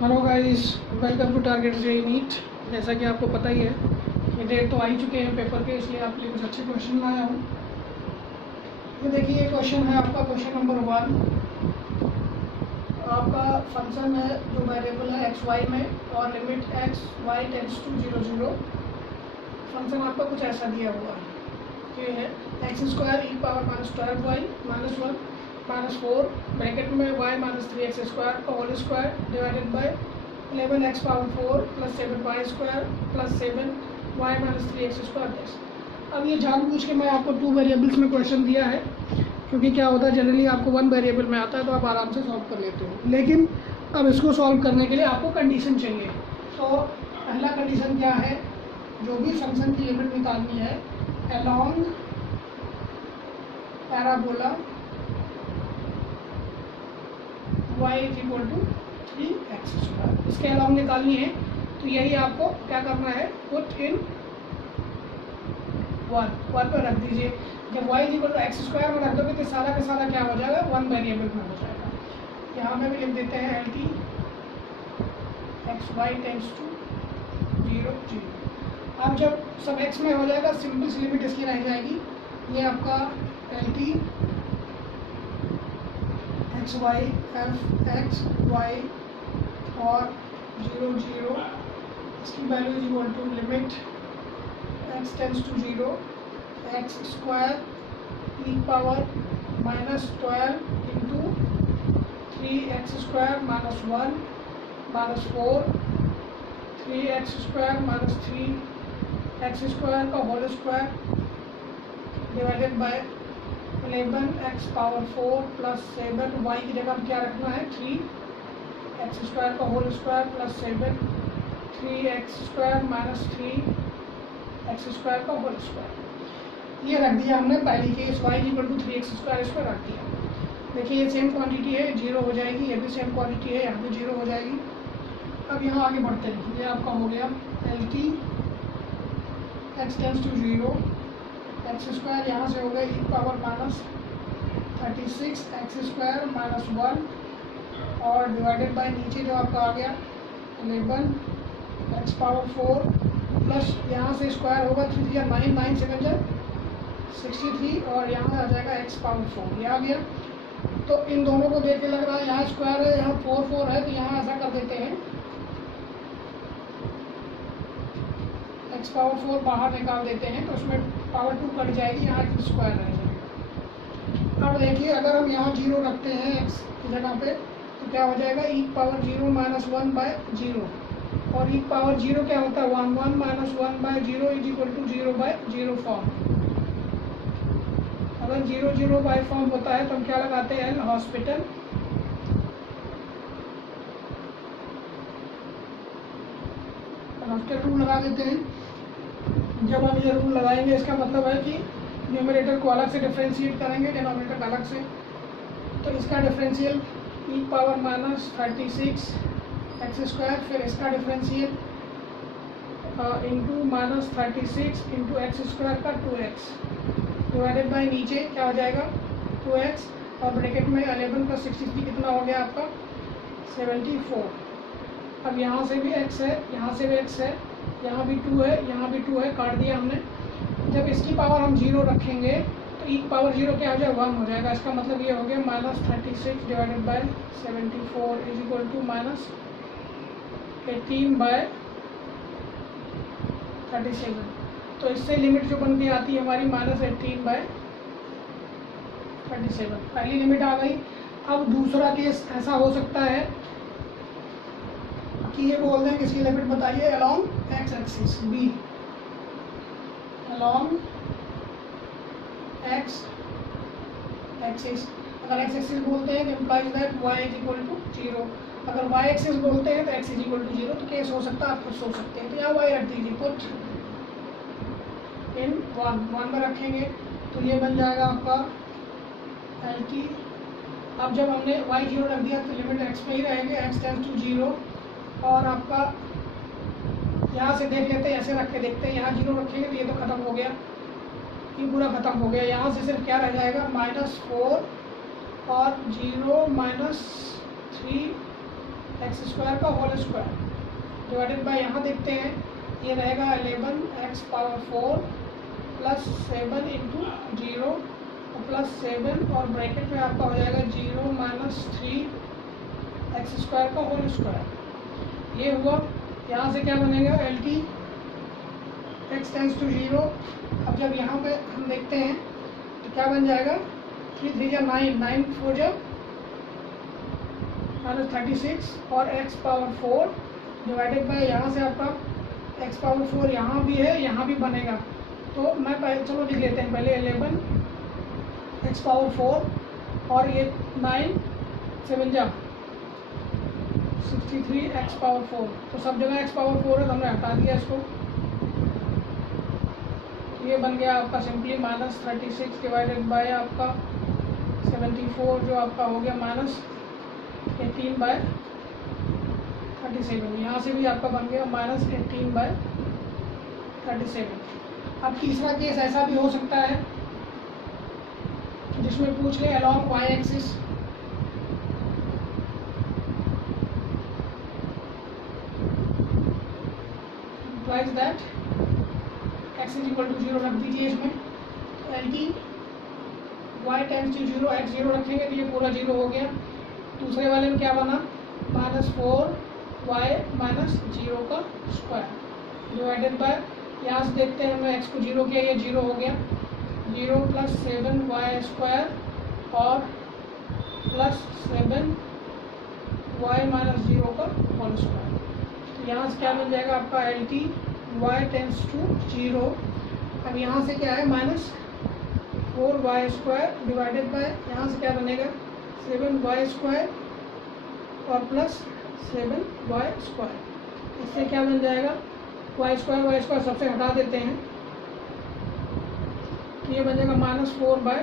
Hello guys, welcome to target JEE NEET. जैसा कि आपको पता ही है कि डेट तो आ ही चुके हैं पेपर के, इसलिए आपके लिए कुछ अच्छे क्वेश्चन लाया हूँ। ये देखिए, ये क्वेश्चन है आपका क्वेश्चन नंबर 1। आपका फंक्शन है जो वेरिएबल है एक्स वाई में और limit X Y tends to 0 0। Function आपका कुछ ऐसा दिया हुआ है कि है X square E power minus 12 Y minus 1 minus 4 bracket में वाई माइनस 3 एक्स स्क्वायर का whole square divided by 11 X power 4 plus 7 Y square plus 7 Y minus 3 x square plus. अब ये जानबूझ के मैं आपको 2 वेरिएबल्स में क्वेश्चन दिया है, क्योंकि क्या होता है जनरली आपको 1 वेरिएबल में आता है तो आप आराम से सॉल्व कर लेते हो, लेकिन अब इसको सॉल्व करने के लिए आपको कंडीशन चाहिए। तो पहला कंडीशन क्या है, जो भी फंक्शन की लिमिट निकालनी है along parabola y is equal to 3x square, इसके अलावा निकालनी है। तो यही आपको क्या करना है, पुट इन 1 पर रख दीजिए। जब y is equal to x square में रख दोगे तो सारा का सारा क्या हो जाएगा, 1 वेरिएबल में हो जाएगा। यहाँ में भी लिख देते हैं L T x Y tends to 0 0। अब जब सब x में हो जाएगा, सिंपल सी लिमिट इसकी रह जाएगी। ये आपका L T x Y F X Y और 0 0, इसकी value is equal to limit X tends to 0 X square E power minus 12 into 3x square minus 1 minus 4 3x square minus 3x square का whole square divided by 11x power 4 plus 7 y की जगह क्या रखना है 3x square का whole square plus 7 3x square minus 3x square का whole square. ये रख दिया हमने पहली case y equal to 3x square, इस पर रख दिया। देखिए ये सेम क्वांटिटी है, 0 हो जाएगी, ये भी सेम क्वांटिटी है, यहाँ पे 0 हो जाएगी। अब यहाँ आगे बढ़ते हैं। ये आपका हो गया L T X tends to 0 X square, यहाँ से हो गया E power minus 36 X square minus 1 और डिवाइडेड बाय नीचे जो आपका आ गया 11 एक्स पावर 4 प्लस यहाँ से स्क्वायर होगा 3 या 9 9 7 जा 63 और यहाँ आ जाएगा एक्स पावर 4, ये आ गया। तो इन दोनों को देख के लग रहा है यहाँ स्क्वायर है, यहाँ 4 4 है, तो यहाँ ऐसा कर देते हैं एक्स पावर 4 बाहर निकाल देते हैं, तो उसमें पावर 2 कट जाएगी, यहाँ एक्स स्क्वायर रह जाएगा। अब देखिए अगर हम यहाँ 0 रखते हैं एक्स की जगह पे तो क्या हो जाएगा ई पावर 0 माइनस 1 बाय 0, और ई पावर 0 क्या होता है 1 1 minus 1 by 0 is equal to 0 by 0 form. अगर 0 0 बाय फॉर्म होता है तो हम क्या लगाते हैं एल हॉस्पिटल रूल लगा देते हैं। जब हम ये रूल लगाएंगे इसका मतलब है कि न्यूमरेटर को अलग से डिफरेंशिएट करेंगे, डिनोमिनेटर अलग से। तो इसका डिफरेंशियल ई पावर माइनस 36 एक्स स्क्वायर, फिर इसका differential into minus 36 into x square का 2x डिवाइडेड बाई नीचे क्या हो जाएगा 2x और ब्रैकेट में 11 प्लस 63 कितना हो गया आपका 74। अब यहाँ से भी x है, यहाँ से भी x है, यहाँ भी 2 है, यहाँ भी 2 है, काट दिया हमने। जब इसकी पावर हम 0 रखेंगे तो ई पावर 0 क्या हो जाएगा 1 हो जाएगा। इसका मतलब ये हो गया minus 36 divided by 74 is equal to minus 18 by 37। तो इससे लिमिट जो बन के आती है हमारी माइनस 18 बाय 37, पहली लिमिट आ गई। अब दूसरा केस ऐसा हो सकता है कि ये बोल दें किसकी लिमिट बताइए अलोंग एक्स एक्सिस बी, अलोंग एक्स एक्सिस। अगर एक्स एक्सिस बोलते हैं तो implies that y is equal to 0, अगर वाई एक्सिस बोलते हैं तो एक्स इज इक्वल टू 0। तो केस हो सकता है, आप खुद सोच सकते हैं। तो यहाँ वाई रख दीजिए, पुट इन 1 में रखेंगे तो ये बन जाएगा आपका एल टी। अब जब हमने वाई 0 रख दिया तो लिमिट एक्स पे ही रहेंगे, एक्स टेंड्स टू 0 और आपका यहाँ से देख लेते हैं, ऐसे रख के देखते हैं। यहाँ 0 रखेंगे तो ये तो खत्म हो गया, ये पूरा खत्म हो गया। यहाँ से सिर्फ क्या रह जाएगा -4 और 0 -3 एक्स स्क्वायर का होल स्क्वायर डिवाइडेड बाय, यहाँ देखते हैं ये रहेगा 11x power 4 plus 7 into 0 plus 7 और ब्रैकेट में आपका हो जाएगा 0 माइनस 3 एक्स स्क्वायर का होल स्क्वायर। ये हुआ। यहाँ से क्या बनेगा, L T x tends to 0। अब जब यहाँ पे हम देखते हैं तो क्या बन जाएगा, 3 3 जा 9, 9 4 जा माइनस 36 और x पावर 4 डिवाइडेड बाय, यहाँ से आपका x पावर 4 यहाँ भी है, यहाँ भी बनेगा। तो मैं पहले, चलो लिख लेते हैं पहले 11 x पावर 4 और ये 9 7 जा 63 x पावर 4। तो सब जगह x पावर 4 है तो हमने हटा दिया इसको। ये बन गया आपका सिंपली माइनस 36 डिवाइडेड बाय आपका 74 जो आपका हो गया माइनस 18 बाय 37। यहाँ से भी आपका बन गया माइनस 18 बाय 37। अब तीसरा केस ऐसा भी हो सकता है जिसमें पूछ ले along y axis, implies that x is equal to 0 रख दीजिए इसमें। L T y tends to 0, x 0 रखेंगे तो ये पूरा 0 हो गया। दूसरे वाले में क्या बना, माइनस 4y माइनस 0 का स्क्वायर डिवाइडेड बाय, यहाँ से देखते हैं हमने x को 0 किया, ये 0 हो गया। 0 प्लस 7y स्क्वायर और प्लस 7y माइनस 0 का होल स्क्वायर। तो यहाँ से क्या बन जाएगा आपका L T y tends to 0। अब यहाँ से क्या है, minus 4y square divided bye, यहाँ से क्या बनेगा 7y स्क्वायर और प्लस 7y स्क्वायर। इससे क्या बन जाएगा, y स्क्वायर सबसे हटा देते हैं तो ये बन जाएगा minus 4 by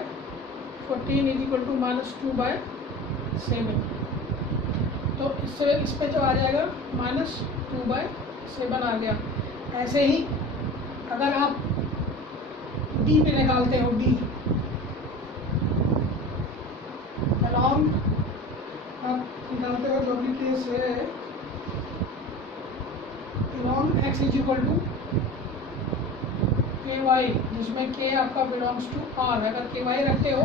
14 is equal to minus 2 by 7। तो इससे इस पे जो आ जाएगा माइनस 2 बाय 7 आ गया। ऐसे ही अगर आप डी पे निकालते हो, डी अलॉन्ग आप निकालते हो, जो भी केस है along x is equal to k y, जिसमें के आपका बिलोंग्स टू आर। अगर के वाई रखते हो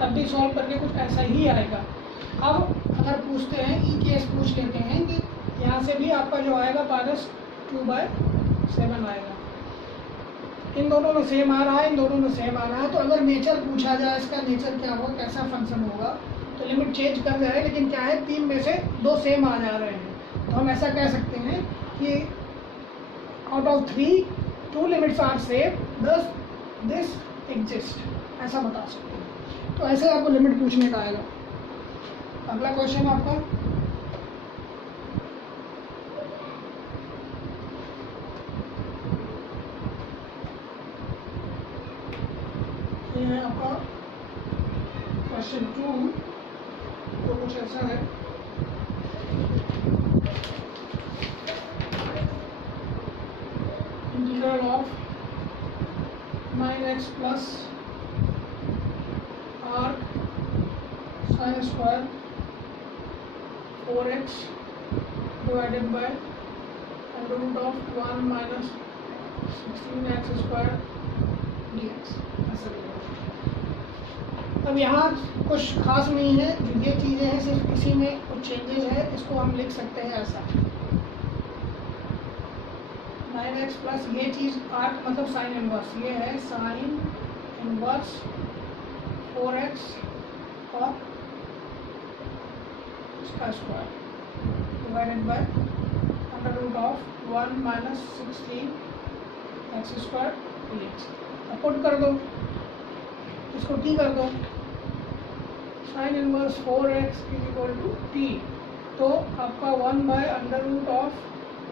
तब भी सॉल्व करके कुछ ऐसा ही आएगा। अब अगर पूछते हैं, ई केस पूछ लेते हैं कि यहाँ से भी आपका जो आएगा माइनस 2 बाय 7 आएगा। इन दोनों में सेम आ रहा है, इन दोनों में सेम आ रहा है। तो अगर नेचर पूछा जाए, इसका नेचर क्या होगा, कैसा फंक्शन होगा, तो लिमिट चेंज कर रहे हैं, लेकिन क्या है 3 में से 2 सेम आ जा रहे हैं। तो हम ऐसा कह सकते हैं कि out of 3 2 limits are same, thus this exist, ऐसा बता सकते हैं। तो ऐसे आपको लिमिट पूछने का आएगा। अगला क्वेश्चन आपका, ये है आपका क्वेश्चन 2, तो कुछ ऐसा है, integral of 9x plus arc sine square 4x divided by under root of 1 minus 16x square dx, ऐसा दिया। अब यहाँ कुछ खास नहीं है, जो ये चीज़ें हैं सिर्फ इसी में कुछ चेंजेस है। इसको हम लिख सकते हैं ऐसा, 9x प्लस ये चीज़ आर्क मतलब साइन इनवर्स, ये है साइन इनवर्स 4x और इसका square divided by under root of 1 minus 16x square dx। अब पुट कर दो, इसको t कर दो, sine inverse 4x is equal to t। तो आपका 1 by under root of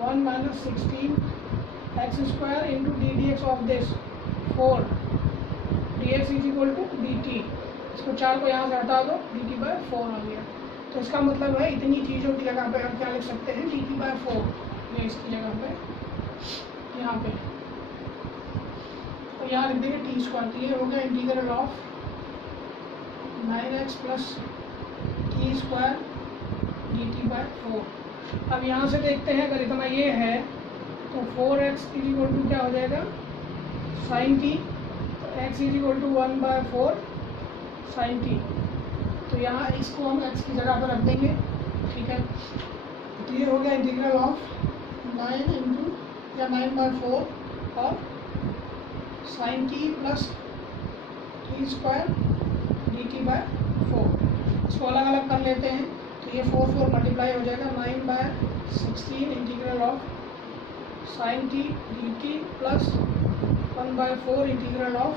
1 minus 16x square into d d x of this 4 dx is equal to dt। इसको 4 को यहाँ से हटा दो, dt बाय 4 आ गया। तो इसका मतलब है इतनी चीज़ों की जगह पे हम क्या लिख सकते हैं, dt बाय 4, ये इसकी जगह पे यहाँ पे, तो यहाँ लिख देंगे टी स्क्वायर। तो ये हो गया integral of 9x plus t square dt by 4। अब यहाँ से देखते हैं, अगर इतना ये है तो 4x इज इक्वल टू क्या हो जाएगा, साइन टी। तो x is equal to 1/4 sine t. तो यहाँ x को हम x की जगह पर रख देंगे, ठीक है। तो ये हो गया इंटीग्रल ऑफ 9 इंटू या 9/4 और sine t plus t square D t by 4। इसको अलग अलग कर लेते हैं, तो ये 4 मल्टीप्लाई हो जाएगा 9/16 integral of sine T D T plus 1/4 integral of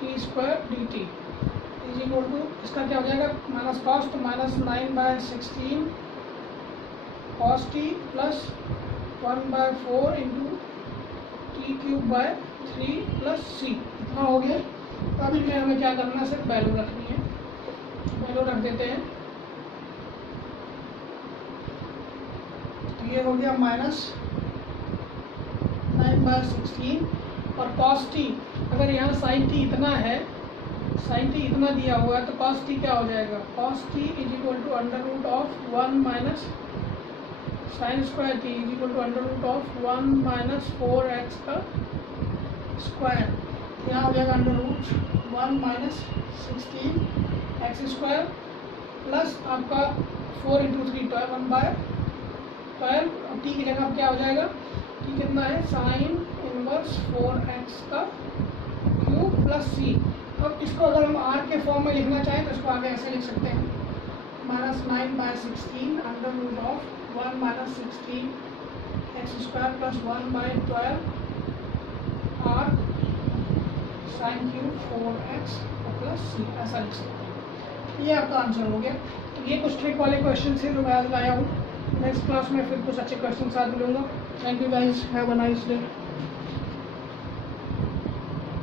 T square D T is equal to, इसका क्या हो जाएगा माइनस कॉस, तो minus 9/16 cos T plus 1/4 into T cube by 3 plus C. इतना हो गया। तो अभी में हमें क्या करना है, सिर्फ वैल्यू रखनी है। वैल्यू रख देते हैं, तो ये हो गया माइनस 9/16 और कॉस टी, अगर यहाँ साइन टी इतना है, साइन टी इतना दिया हुआ है, तो कॉस टी क्या हो जाएगा, cos t is equal to under root of 1 minus sine square t is equal to under root of 1 minus 4x का स्क्वायर। यहाँ हो जाएगा under root 1 minus 16 x square plus आपका 4 इंटू 3 12 1/12। अब टी की जगह क्या हो जाएगा, टी कितना है, साइन इनवर्स 4x का क्यूब प्लस सी। अब इसको अगर हम आर के फॉर्म में लिखना चाहें तो इसको आगे ऐसे लिख सकते हैं, minus 9/16 under root of 1 minus 16 x square plus 1/12 r sine cube 4x plus c, ऐसा लिख सकते हैं। ये आपका आंसर हो गया। तो ये कुछ ट्रिक वाले क्वेश्चन थे जो मैं आज लाया हूँ। नेक्स्ट क्लास में फिर कुछ अच्छे क्वेश्चन साथ मिलूंगा। Thank you guys, have a nice day.